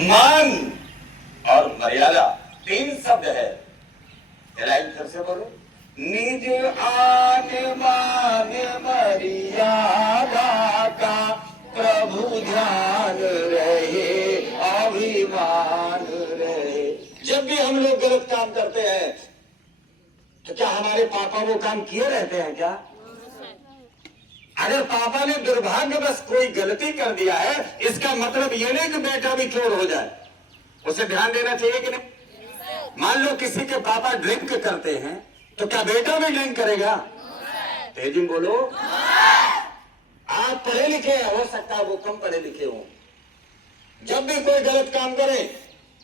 मान और मर्यादा तीन शब्द है। लाइन फिर से बोलो। निज आन मान मर्यादा का प्रभु ध्यान रहे, अभिमान रहे। जब भी हम लोग गलत काम करते हैं तो क्या हमारे पापा वो काम किए रहते हैं क्या? अगर पापा ने दुर्भाग्यवश कोई गलती कर दिया है, इसका मतलब ये नहीं कि बेटा भी चोर हो जाए। उसे ध्यान देना चाहिए कि नहीं? मान लो किसी के पापा ड्रिंक करते हैं तो क्या बेटा भी ड्रिंक करेगा? तेजी में बोलो। आप पढ़े लिखे हैं, हो सकता है वो कम पढ़े लिखे हो। जब भी कोई गलत काम करे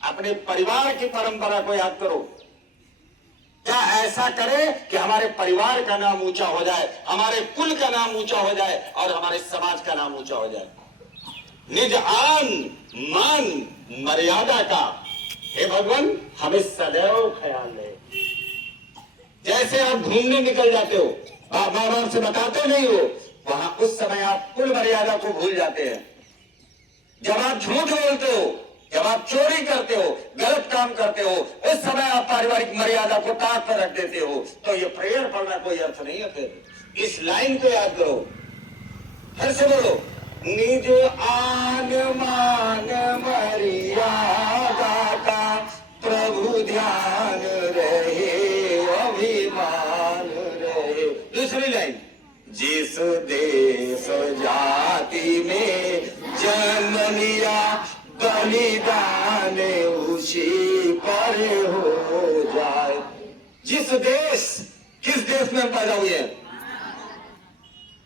अपने परिवार की परंपरा को याद करो। क्या ऐसा करे कि हमारे परिवार का नाम ऊंचा हो जाए, हमारे कुल का नाम ऊंचा हो जाए और हमारे समाज का नाम ऊंचा हो जाए। निज आन मान मर्यादा का हे भगवान हमें सदैव ख्याल रहे। जैसे आप घूमने निकल जाते हो, आप बार बार से बताते नहीं हो, वहां उस समय आप कुल मर्यादा को भूल जाते हैं। जब आप झूठ बोलते हो, जब आप चोरी करते हो, गलत काम करते हो, उस समय आप पारिवारिक मर्यादा को ताक पर रख देते हो। तो ये प्रेयर पढ़ना कोई अर्थ नहीं है। फिर इस लाइन को याद करो, फिर से बोलो। निज आन मान मर्यादा का प्रभु ध्यान रहे, अभिमान रहे। दूसरी लाइन। जिस देश जाति में जन्म लिया बलिदान उसी पर हो जाए। जिस देश, किस देश में हम पैदा हुए हैं?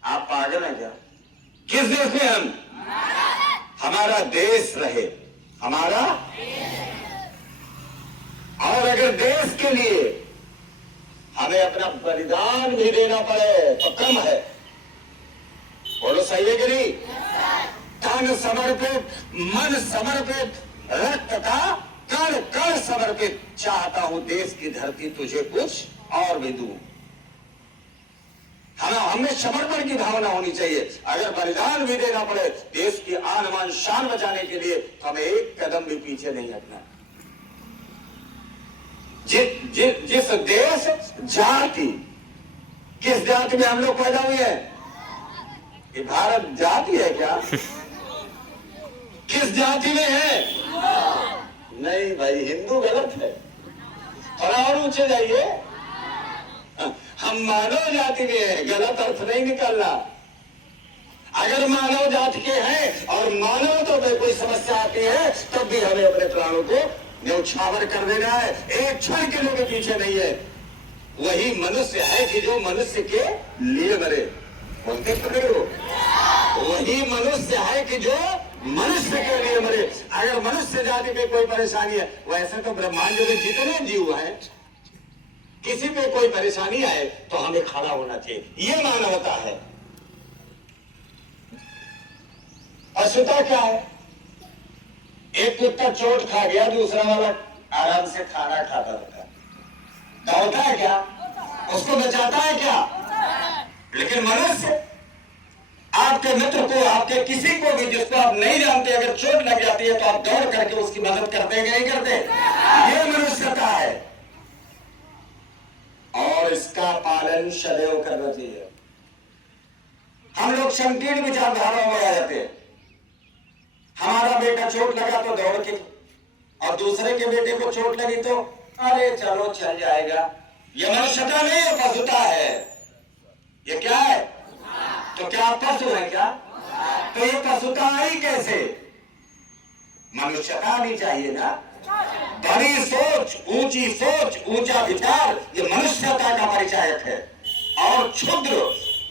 आप पागल हैं क्या? किस देश में हम? हमारा देश रहे, हमारा। और अगर देश के लिए हमें अपना बलिदान भी देना पड़े तो कम है। बोलो सही है कि नहीं? तन समर्पित, मन समर्पित, रक्त का कण कण समर्पित, चाहता हूं देश की धरती तुझे कुछ और भी दूं। हमें समर्पण की भावना होनी चाहिए। अगर बलिदान भी देना पड़े देश की आन मान शान बचाने के लिए तो हमें एक कदम भी पीछे नहीं हटना। जिस देश जाति, किस जाति में हम लोग पैदा हुए हैं? ये भारत जाति है क्या? किस जाति में है? नहीं भाई, हिंदू गलत है। थोड़ा और ऊंचे जाइए। हम मानव जाति में हैं, गलत अर्थ नहीं निकालना। अगर मानव जाति के हैं और मानवता में कोई समस्या आती है तब भी हमें अपने प्राणों को न्यौछावर कर देना है। एक क्षण के लिए पीछे नहीं है। वही मनुष्य है कि जो मनुष्य के लिए मरे। बोलते हो? वही मनुष्य है कि जो मनुष्य के लिए मरे। अगर मनुष्य जाति पे कोई परेशानी है, वैसे तो ब्रह्मांड में जितने जीव हैं, किसी पे कोई परेशानी आए तो हमें खड़ा होना चाहिए। ये मानवता है। पशुता क्या है? एक कुत्ता चोट खा गया, दूसरा वाला आराम से खाना खाता रहता है। दौड़ता है क्या? उसको बचाता है क्या? लेकिन मनुष्य आपके मित्र को, आपके किसी को भी जिसको आप नहीं जानते, अगर चोट लग जाती है तो आप दौड़ करके उसकी मदद करते हैं कि नहीं करते? ये मनुष्यता है और इसका पालन सदैव करना चाहिए। हम लोग संकीर्ण विचारधाराओं में आ जाते हैं। हमारा बेटा चोट लगा तो दौड़ के, और दूसरे के बेटे को चोट लगी तो अरे चलो चल जाएगा। ये मनुष्यता नहीं है, पशुता है। ये क्या है? तो क्या आप पशु है क्या? तो ये पशुता आई कैसे? मनुष्यता आनी चाहिए ना। बड़ी सोच, ऊंचा विचार, ये मनुष्यता का परिचायक है। और क्षुद्र,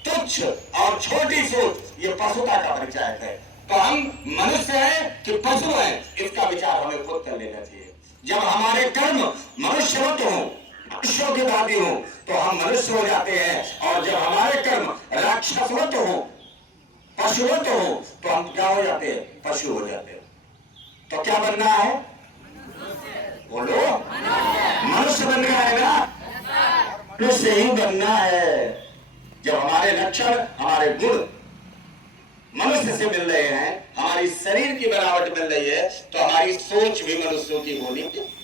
तुच्छ और छोटी सोच ये पशुता का परिचायक है। तो हम मनुष्य हैं कि पशु हैं, इसका विचार हमें खुद कर लेना चाहिए। जब हमारे कर्म मनुष्यवत हों, मनुष्यों की भांति हो तो हम मनुष्य हो जाते हैं। और जब हमारे कर्म राक्षसवत हो, पशुवत हो तो हम क्या हो जाते हैं? पशु हो जाते हैं। तो क्या बनना है? बोलो। मनुष्य बनना है ना? मनुष्य ही बनना है। जब हमारे लक्षण, हमारे गुण मनुष्य से मिल रहे हैं, हमारे हमारी शरीर की बनावट मिल रही है तो हमारी सोच भी मनुष्यों की होनी चाहिए।